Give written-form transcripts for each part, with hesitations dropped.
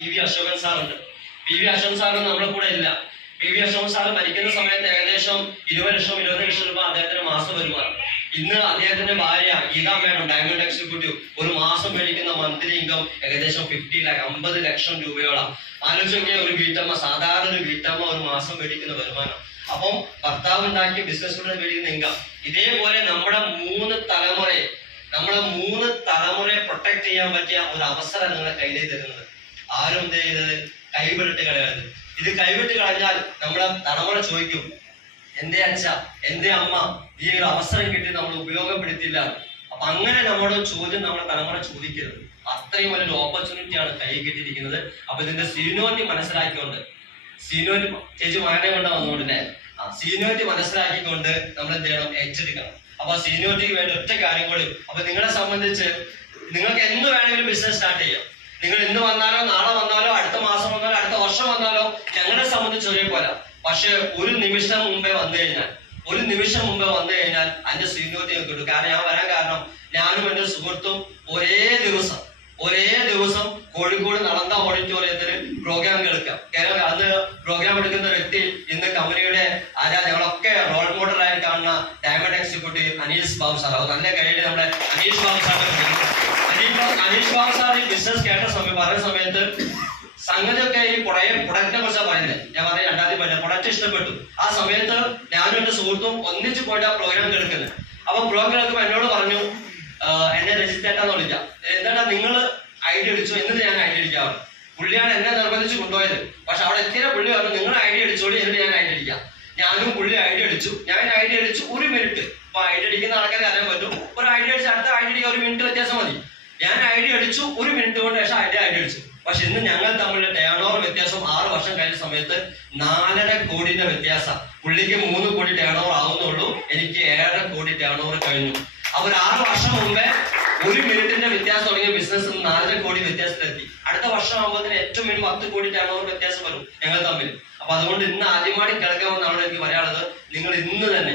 PV. Ashokan സാറുണ്ട്. P V. Ashokan sir നമ്മുടെ കൂടെ ഇല്ല. പി.വി. അശോകൻ സാറ് മരിക്കുന്ന സമയത്ത് ഏകദേശം 20 ലക്ഷം രൂപ അദ്ദേഹത്തിന് മാസം വരുമാനം. ഇന്ന് അദ്ദേഹത്തിന്റെ ഭാര്യ ഗീതാ മേഡം, ഡയമണ്ട് എക്സിക്യൂട്ടീവ്, ഒരു മാസം മേടിക്കുന്ന മന്ത്ലി ഇൻകം ഏകദേശം 50 ലക്ഷം രൂപയോളം. ആലോചിക്കുക, ഒരു വീട്ടമ്മ, സാധാരണ ഒരു വീട്ടമ്മ ഒരു മാസം മേടിക്കുന്ന വരുമാനം. അപ്പം ഭർത്താവ് ഉണ്ടാക്കിയ ബിസിനസ്സിലൂടെ മേടിക്കുന്ന ഇൻകം. ഇതേപോലെ നമ്മുടെ മൂന്ന് തലമുറയെ പ്രൊട്ടക്ട് ചെയ്യാൻ പറ്റിയ ഒരു അവസരം നിങ്ങളുടെ കയ്യിലേക്ക് തരുന്നത്. ആരും എന്ത് ചെയ്തത്? കൈവിട്ട് കളയരുത്. ഇത് കൈവിട്ട് കളഞ്ഞാൽ നമ്മുടെ തലമുറ ചോദിക്കും, എന്റെ അച്ഛ, എന്റെ അമ്മ ഈ ഒരു അവസരം കിട്ടി നമ്മൾ ഉപയോഗപ്പെടുത്തില്ല. അപ്പൊ അങ്ങനെ നമ്മുടെ ചോദ്യം നമ്മുടെ തലമുറ ചോദിക്കരുത്. അത്രയും വലിയൊരു ഓപ്പർച്യൂണിറ്റിയാണ് കൈ കിട്ടിയിരിക്കുന്നത്. അപ്പൊ ഇതിന്റെ സീനിയോറിറ്റി മനസ്സിലാക്കിക്കൊണ്ട്, സീനിയോറിറ്റി ചേച്ചി മാനെ കൊണ്ട് വന്നുകൊണ്ടില്ലേ, സീനിയോറിറ്റി മനസ്സിലാക്കിക്കൊണ്ട് നമ്മൾ എന്ത് ചെയ്യണം? ഏറ്റെടുക്കണം. അപ്പൊ സീനിയോറിറ്റിക്ക് വേണ്ടി ഒറ്റ കാര്യം കൂടി. അപ്പൊ നിങ്ങളെ സംബന്ധിച്ച് നിങ്ങൾക്ക് എന്ന് വേണമെങ്കിലും ബിസിനസ് സ്റ്റാർട്ട് ചെയ്യാം. നിങ്ങൾ ഇന്ന് വന്നാലോ, നാളെ വന്നാലോ, അടുത്ത മാസം വന്നാലോ, അടുത്ത വർഷം വന്നാലോ ഞങ്ങളെ സംബന്ധിച്ച് ഒരേപോലെ. പക്ഷെ ഒരു നിമിഷം മുമ്പേ വന്നു കഴിഞ്ഞാൽ അതിന്റെ സീനിയോറിറ്റി കിട്ടും. കാരണം ഞാൻ വരാൻ കാരണം, ഞാനും എന്റെ സുഹൃത്തും ഒരേ ദിവസം കോഴിക്കോട് നളന്ദ ഓഡിറ്റോറിയത്തിൽ പ്രോഗ്രാം കേൾക്കാം. അന്ന് പ്രോഗ്രാം എടുക്കുന്ന വ്യക്തി ഇന്ന് കമ്പനിയുടെ ഞങ്ങളൊക്കെ റോൾ മോഡലായി കാണുന്ന diamond executive Aneesh Babu sir. അത് നല്ല കഴിയുടെ നമ്മുടെ അനീഷ് ബാബു സാർ ഈ ബിസിനസ് കേട്ട പറയുന്ന സമയത്ത് സംഗതിയൊക്കെ ഈ പ്രൊഡക്റ്റിനെ കുറിച്ചാണ് പറയുന്നത്. ഞാൻ പറഞ്ഞ 2000 പ്രൊഡക്റ്റ് ഇഷ്ടപ്പെട്ടു. ആ സമയത്ത് ഞാനും എന്റെ സുഹൃത്തും ഒന്നിച്ച് പോയിട്ട് ആ പ്രോഗ്രാം കേൾക്കുന്നത്. അപ്പൊ പ്രോഗ്രാം കേൾക്കുമ്പോൾ എന്നോട് പറഞ്ഞു, എന്നെ രജിസ്റ്റേറ്റാന്ന് വിളിക്കാം, എന്താ നിങ്ങൾ ഐഡിയ അടിച്ചു എന്നിട്ട് ഞാൻ ഐഡിയ അടിക്കാറ്. പുള്ളിയാണ് എന്നെ നിർബന്ധിച്ച് കൊണ്ടുപോയത്. പക്ഷെ അവിടെ എത്തിയ പുള്ളി പറഞ്ഞു, നിങ്ങൾ ഐഡിയ അടിച്ചോളി, എന്നിട്ട് ഞാൻ ഐഡിയ അടിക്കാം. ഞാനും പുള്ളി ഐഡിയ അടിച്ചു. ഞാൻ ഐഡിയ അടിച്ചു 1 മിനിറ്റ്. അപ്പൊ ഐഡിയ അടിക്കുന്ന ആൾക്കാരെ അറിയാൻ പറ്റും. ഒരു ഐഡിയ അടിച്ച് അടുത്ത ഐഡിയ 1 മിനിറ്റ് വ്യത്യാസം മതി. ഞാൻ ഐഡിയ അടിച്ചു 1 മിനിറ്റ് കൊണ്ട് ശേഷം ഐഡിയ അടിച്ചു. പക്ഷെ ഇന്ന് ഞങ്ങൾ തമ്മിലുള്ള ടേൺ ഓവർ വ്യത്യാസം 6 വർഷം കഴിഞ്ഞ സമയത്ത് 4.5 കോടിയുടെ വ്യത്യാസം. പുള്ളിക്ക് 3 കോടി ടേൺ ഓവർ ആവുന്നുള്ളൂ, എനിക്ക് 7.5 കോടി ടേൺ ഓവർ കഴിഞ്ഞു. അപ്പൊ 6 വർഷം മുമ്പേ 1 മിനിറ്റിന്റെ വ്യത്യാസം തുടങ്ങിയ ബിസിനസ് 4.5 കോടി വ്യത്യാസത്തിലെത്തി. അടുത്ത വർഷം ആകുമ്പോൾ ഏറ്റവും മിനിമം 10 കോടി ടേൺ ഓവർ വ്യത്യാസം വരും ഞങ്ങൾ തമ്മിൽ. അപ്പൊ അതുകൊണ്ട് ഇന്ന് ആദ്യമായിട്ട് കേൾക്കാമെന്നാണ് എനിക്ക് പറയാനുള്ളത്. നിങ്ങൾ ഇന്ന് തന്നെ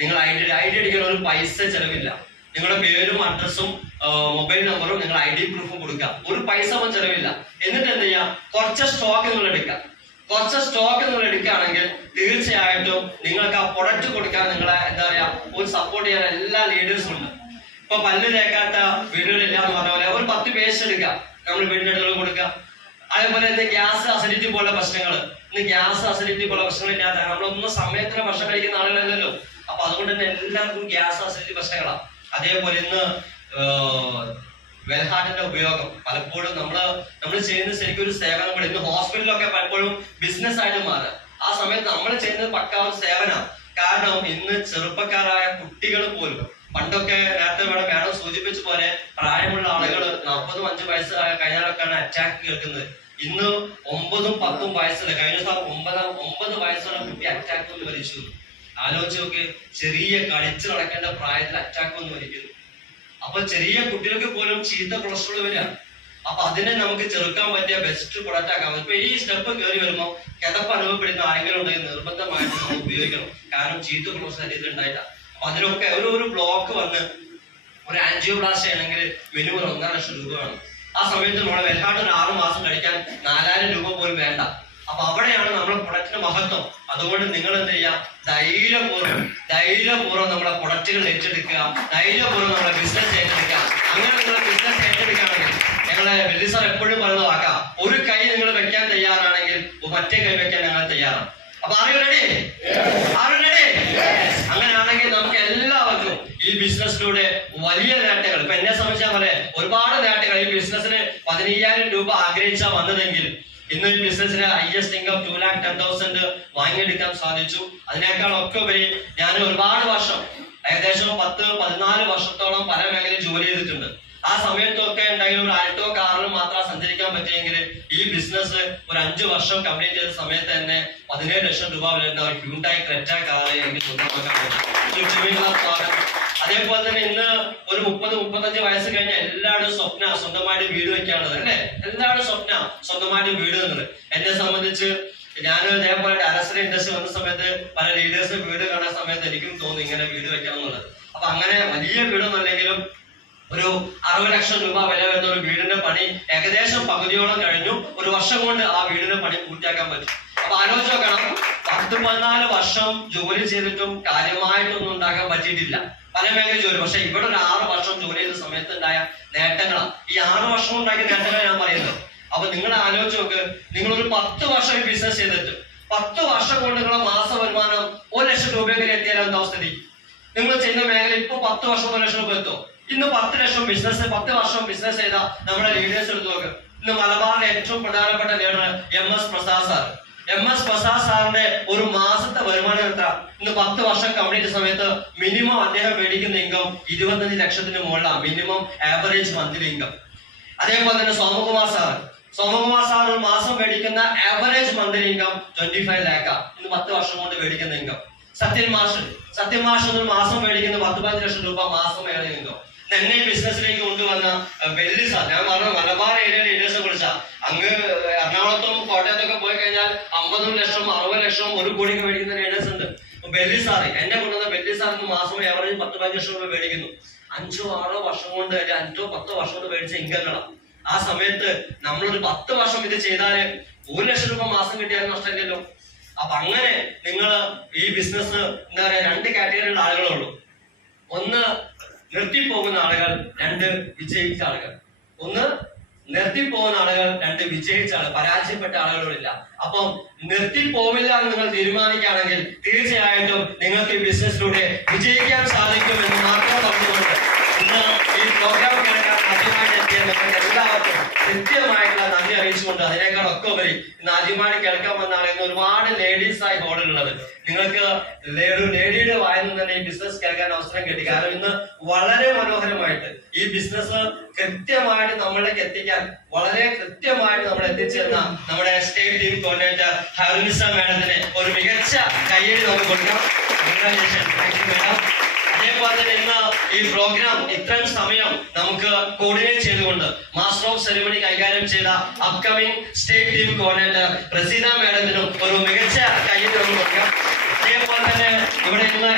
നിങ്ങൾ ഐഡിയ അടിക്കാൻ ഒരു പൈസ ചെലവില്ല. നിങ്ങളുടെ പേരും അഡ്രസ്സും മൊബൈൽ നമ്പറും നിങ്ങൾ ID പ്രൂഫും കൊടുക്കുക. ഒരു പൈസ ചെലവില്ല. എന്നിട്ട് എന്ത് ചെയ്യാം? കുറച്ച് സ്റ്റോക്ക് നിങ്ങൾ എടുക്കുകയാണെങ്കിൽ തീർച്ചയായിട്ടും നിങ്ങൾക്ക് ആ പ്രൊഡക്റ്റ് കൊടുക്കാൻ നിങ്ങളെ എന്താ പറയാ ഒരു സപ്പോർട്ട് ചെയ്യാൻ എല്ലാ ലീഡേഴ്സും ഉണ്ട്. ഇപ്പൊ പല്ല് തേക്കാത്ത വീടുകളില്ല എന്ന് പറഞ്ഞ പോലെ ഒരു 10 പേസ്റ്റ് എടുക്കുക, നമ്മൾ വീടിന്റെ അടുത്ത് കൊടുക്കുക. അതേപോലെ ഇന്ന് ഗ്യാസ് അസിഡിറ്റി പോലുള്ള പ്രശ്നങ്ങൾ ഇല്ലാത്ത നമ്മളൊന്നും സമയത്തിന് ഭക്ഷണം കഴിക്കുന്ന ആളുകളല്ലല്ലോ. അപ്പൊ അതുകൊണ്ട് തന്നെ എല്ലാവർക്കും ഗ്യാസ് അസിഡിറ്റി പ്രശ്നങ്ങളാണ്. അതേപോലെ ഇന്ന് വെൽഹാർട്ടിന്റെ ഉപയോഗം പലപ്പോഴും നമ്മൾ ചെയ്യുന്ന ശരിക്കും ഒരു സേവനം. ഇന്ന് ഹോസ്പിറ്റലിലൊക്കെ പലപ്പോഴും ബിസിനസ് ആയിട്ട് മാറുക. ആ സമയത്ത് നമ്മൾ ചെയ്യുന്നത് പക്കാ ഒരു സേവനമാണ്. കാരണം ഇന്ന് ചെറുപ്പക്കാരായ കുട്ടികൾ പോലും, പണ്ടൊക്കെ നേരത്തെ മേഡം സൂചിപ്പിച്ച പോലെ പ്രായമുള്ള ആളുകൾ 40-5 വയസ്സ് കഴിഞ്ഞാലൊക്കെയാണ് അറ്റാക്ക് കേൾക്കുന്നത്. ഇന്ന് 9-10 വയസ്സില്, കഴിഞ്ഞ ദിവസം 9 വയസ്സുള്ള കുട്ടി അറ്റാക്ക് കൊണ്ട് മരിച്ചു. ആലോചിച്ച് നോക്ക്, ചെറിയ കളിച്ച് നടക്കേണ്ട പ്രായത്തിൽ അറ്റാക്ക് വന്ന് മരിക്കുന്നു. അപ്പൊ ചെറിയ കുട്ടികൾക്ക് പോലും ചീത്ത കൊളസ്ട്രോൾ വരിക. അപ്പൊ അതിനെ നമുക്ക് ചെറുക്കാൻ പറ്റിയ ബെസ്റ്റ് പ്രൊഡക്റ്റ് ആക്കാം. ഇപ്പൊ ഈ സ്റ്റെപ്പ് കയറി വരുമ്പോൾ കിതപ്പ് അനുഭവപ്പെടുന്ന ആരെങ്കിലും ഉണ്ടെങ്കിൽ നിർബന്ധമായിട്ട് നമ്മൾ ഉപയോഗിക്കണം. കാരണം ചീത്ത കൊളസ്ട്രോൾ ശരീരത്തിൽ ഉണ്ടായിട്ടാണ്. അപ്പൊ അതിലൊക്കെ ഒരു ബ്ലോക്ക് വന്ന് ഒരു ആൻജിയോപ്ലാസ്റ്റി ആണെങ്കിൽ മിനിമം 1.5 ലക്ഷം രൂപ വേണം. ആ സമയത്ത് നമ്മളെ വെൽഹാർട്ട് ഒരു 6 മാസം കഴിക്കാൻ 4000 രൂപ പോലും വേണ്ട. അപ്പൊ അവിടെയാണ് നമ്മുടെ പ്രൊഡക്റ്റിന്റെ മഹത്വം. അതുകൊണ്ട് നിങ്ങൾ എന്ത് ചെയ്യുക? ധൈര്യപൂർവ്വം നമ്മളെ പ്രൊഡക്റ്റുകൾ ഏറ്റെടുക്കുക, ധൈര്യപൂർവ്വം നമ്മളെ ബിസിനസ് ഏറ്റെടുക്കുക. അങ്ങനെ നിങ്ങൾ ബിസിനസ് ഏറ്റെടുക്കുകയാണെങ്കിൽ ഞങ്ങളെ വെല്ലി സാർ എപ്പോഴും പറയുന്നത് വാക്കാം, ഒരു കൈ നിങ്ങൾ വെക്കാൻ തയ്യാറാണെങ്കിൽ മറ്റേ കൈ വെക്കാൻ ഞങ്ങൾ തയ്യാറാണ്. അപ്പൊ ആരും റെഡി? അങ്ങനെയാണെങ്കിൽ നമുക്ക് എല്ലാവർക്കും ഈ ബിസിനസ്സിലൂടെ വലിയ നേട്ടങ്ങൾ, ഇപ്പൊ എന്നെ സംബന്ധിച്ചാൽ പറയാം, ഒരുപാട് നേട്ടങ്ങൾ. ഈ ബിസിനസ്സിന് 15,000 രൂപ ആഗ്രഹിച്ചാൽ വന്നതെങ്കിൽ ഇന്ന് ഈ ബിസിനസ്സിന് ഹൈയസ്റ്റ് ഇൻകം 2,10,000 വാങ്ങിയെടുക്കാൻ സാധിച്ചു. അതിനേക്കാളൊക്കെ ഉപരി ഞാൻ ഒരുപാട് വർഷം, ഏകദേശം 10-14 വർഷത്തോളം പല മേഖലയിൽ ജോലി ചെയ്തിട്ടുണ്ട്. ആ സമയത്തൊക്കെ ഉണ്ടായി ഒരു ആൾട്ടോ കാറിൽ മാത്രം സഞ്ചരിക്കാൻ പറ്റിയെങ്കിൽ ഈ ബിസിനസ് ഒരു 5 വർഷം കംപ്ലീറ്റ് ചെയ്ത സമയത്ത് തന്നെ 17 ലക്ഷം രൂപ വരുന്ന ഒരു ഹ്യുണ്ടായി ക്രെറ്റ കാറ് എനിക്ക് സ്വന്തമാക്കാൻ പറ്റും. അതേപോലെ തന്നെ ഇന്ന് ഒരു 30-35 വയസ്സ് കഴിഞ്ഞ എല്ലാവരും സ്വപ്ന സ്വന്തമായിട്ട് വീട് വെക്കാനുള്ളത് അല്ലേ? എല്ലാവരും സ്വന്തമായിട്ട് വീട് എന്നുള്ളത്. എന്നെ സംബന്ധിച്ച് ഞാൻ ഇതേപോലെ അരസര ഇൻഡസ്ട്രി വന്ന സമയത്ത് പല ലീഡേഴ്സ് വീട് കാണുന്ന സമയത്ത് എനിക്കും തോന്നി ഇങ്ങനെ വീട് വെക്കണം എന്നുള്ളത്. അപ്പൊ അങ്ങനെ വലിയ വീടൊന്നും അല്ലെങ്കിലും ഒരു 60 ലക്ഷം രൂപ വില വരുന്ന ഒരു വീടിന്റെ പണി ഏകദേശം പകുതിയോളം കഴിഞ്ഞു. ഒരു വർഷം കൊണ്ട് ആ വീടിന്റെ പണി പൂർത്തിയാക്കാൻ പറ്റും. അപ്പൊ ആലോചിച്ച് നോക്കണം, 10-14 വർഷം ജോലി ചെയ്തിട്ടും കാര്യമായിട്ടൊന്നും ഉണ്ടാക്കാൻ പറ്റിയിട്ടില്ല പല മേഖല ജോലി. പക്ഷെ ഇവിടെ ഒരു 6 വർഷം ജോലി ചെയ്ത സമയത്ത് ഉണ്ടായ നേട്ടങ്ങളാണ് ഈ 6 വർഷം ഉണ്ടാക്കിയ നേട്ടങ്ങളാണ് ഞാൻ പറയുന്നത്. അപ്പൊ നിങ്ങൾ ആലോചിച്ച് നോക്ക്, നിങ്ങളൊരു 10 വർഷം ബിസിനസ് ചെയ്തിട്ട് 10 വർഷം കൊണ്ട് നിങ്ങളുടെ മാസ വരുമാനം 1 ലക്ഷം രൂപയെങ്കിലും എത്തിയാൽ എന്താ സ്ഥിതി? നിങ്ങൾ ചെയ്യുന്ന മേഖല ഇപ്പൊ 10 വർഷം 1 ലക്ഷം രൂപ എത്തും. ഇന്ന് 10 ലക്ഷം ബിസിനസ് 10 വർഷം ബിസിനസ് ചെയ്ത നമ്മുടെ ലീഡേഴ്സ് എടുത്ത് നോക്ക്. ഇന്ന് മലബാറിലെ ഏറ്റവും പ്രധാനപ്പെട്ട leader MS Prasad sir. MS Prasad സാറിന്റെ ഒരു മാസത്തെ വരുമാനം എത്ര? ഇന്ന് 10 വർഷം കംപ്ലീറ്റ് സമയത്ത് മിനിമം അദ്ദേഹം മേടിക്കുന്ന ഇൻകം 25 ലക്ഷത്തിന് മുകളിലാണ് മിനിമം ആവറേജ് മന്ത്ലി ഇൻകം. അതേപോലെ തന്നെ സോമകുമാർ സാർ ഒരു മാസം മേടിക്കുന്ന ആവറേജ് മന്ത്ലി ഇൻകം 25 ലാഖാ. ഇന്ന് 10 വർഷം കൊണ്ട് മേടിക്കുന്ന ഇൻകം. സത്യൻ മാഷ് ഒരു മാസം മേടിക്കുന്ന 10-15 ലക്ഷം രൂപ മാസം ഇൻകം. എന്നെ ബിസിനസ്സിലേക്ക് കൊണ്ടുവന്ന വെല്ലി സാർ, ഞാൻ പറഞ്ഞു മലബാർ ഏരിയയിലെ ലീഡേഴ്സിനെ കുറിച്ചാ. അങ്ങ് എറണാകുളത്തും കോട്ടയത്തൊക്കെ പോയി കഴിഞ്ഞാൽ 50 ലക്ഷം 60 ലക്ഷം 1 കോടിയൊക്കെ മേടിക്കുന്ന ലീഡേഴ്സ് ഉണ്ട്. വെല്ലി സാർ, എന്നെ കൊണ്ടുവന്ന വെല്ലി സാർ മാസം ആവറേജ് 10-15 ലക്ഷം രൂപ മേടിക്കുന്നു. 5-6 വർഷം കൊണ്ട് 5-10 വർഷം കൊണ്ട് മേടിച്ച ഇൻകങ്ങളാണ്. ആ സമയത്ത് നമ്മളൊരു 10 വർഷം ഇത് ചെയ്താല് 1 ലക്ഷം രൂപ മാസം കിട്ടിയാലും നഷ്ടമില്ലല്ലോ. അപ്പൊ അങ്ങനെ നിങ്ങൾ ഈ ബിസിനസ് എന്താ പറയാ, 2 കാറ്റഗറിയുള്ള ആളുകളുള്ളൂ. ഒന്ന് നിർത്തിപ്പോകുന്ന ആളുകൾ, 2 വിജയിച്ച ആളുകൾ. ഒന്ന് നിർത്തിപ്പോകുന്ന ആളുകൾ, 2 വിജയിച്ച ആളുകൾ. പരാജയപ്പെട്ട ആളുകളില്ല. അപ്പം നിർത്തിപ്പോവില്ല എന്ന് നിങ്ങൾ തീരുമാനിക്കുകയാണെങ്കിൽ തീർച്ചയായിട്ടും നിങ്ങൾക്ക് ഈ ബിസിനസ്സിലൂടെ വിജയിക്കാൻ സാധിക്കും എന്ന് മാത്രം പറഞ്ഞുകൊണ്ട് ഇന്ന് ഈ പ്രോഗ്രാം കേൾക്കാൻ ആദ്യമായിട്ട് എത്തിയ നിങ്ങൾക്ക് എല്ലാവർക്കും കൃത്യമായിട്ടുള്ള നന്ദി അറിയിച്ചുകൊണ്ട് അതിനേക്കാളൊക്കെ ഉപരി ഇന്ന് ആദ്യമായിട്ട് കേൾക്കാൻ വന്നാണ് ഇന്ന് ഒരുപാട് ലേഡീസായി ഹോളിലുള്ളത്. നിങ്ങൾക്ക് ലേഡിയുടെ വായന തന്നെ ഈ ബിസിനസ് കേൾക്കാൻ അവസരം കിട്ടി. കാരണം ഇന്ന് വളരെ മനോഹരമായിട്ട് ഈ ബിസിനസ് കൃത്യമായിട്ട് നമ്മളിലേക്ക് എത്തിക്കാൻ വളരെ കൃത്യമായിട്ട് നമ്മൾ എത്തിച്ചേർന്ന നമ്മുടെ സ്റ്റേറ്റ് ടീം കോർഡിനേറ്റർ ഹർമിസ മാഡത്തിന് ഒരു മികച്ച കയ്യടി നമുക്ക് കൊടുക്കാം. മാഡം. അതേപോലെ തന്നെ ഇന്ന് ഈ പ്രോഗ്രാം ഇത്രയും സമയം നമുക്ക് കോർഡിനേറ്റ് ചെയ്തുകൊണ്ട് മാസ്റ്റർ ഓഫ് സെറിമണി കൈകാര്യം ചെയ്ത upcoming state team coordinator Praseetha മാഡത്തിനും ഒരു മികച്ച കയ്യടി നമുക്ക് കൊടുക്കാം. അതേപോലെ തന്നെ ഇവിടെ ഇന്ന്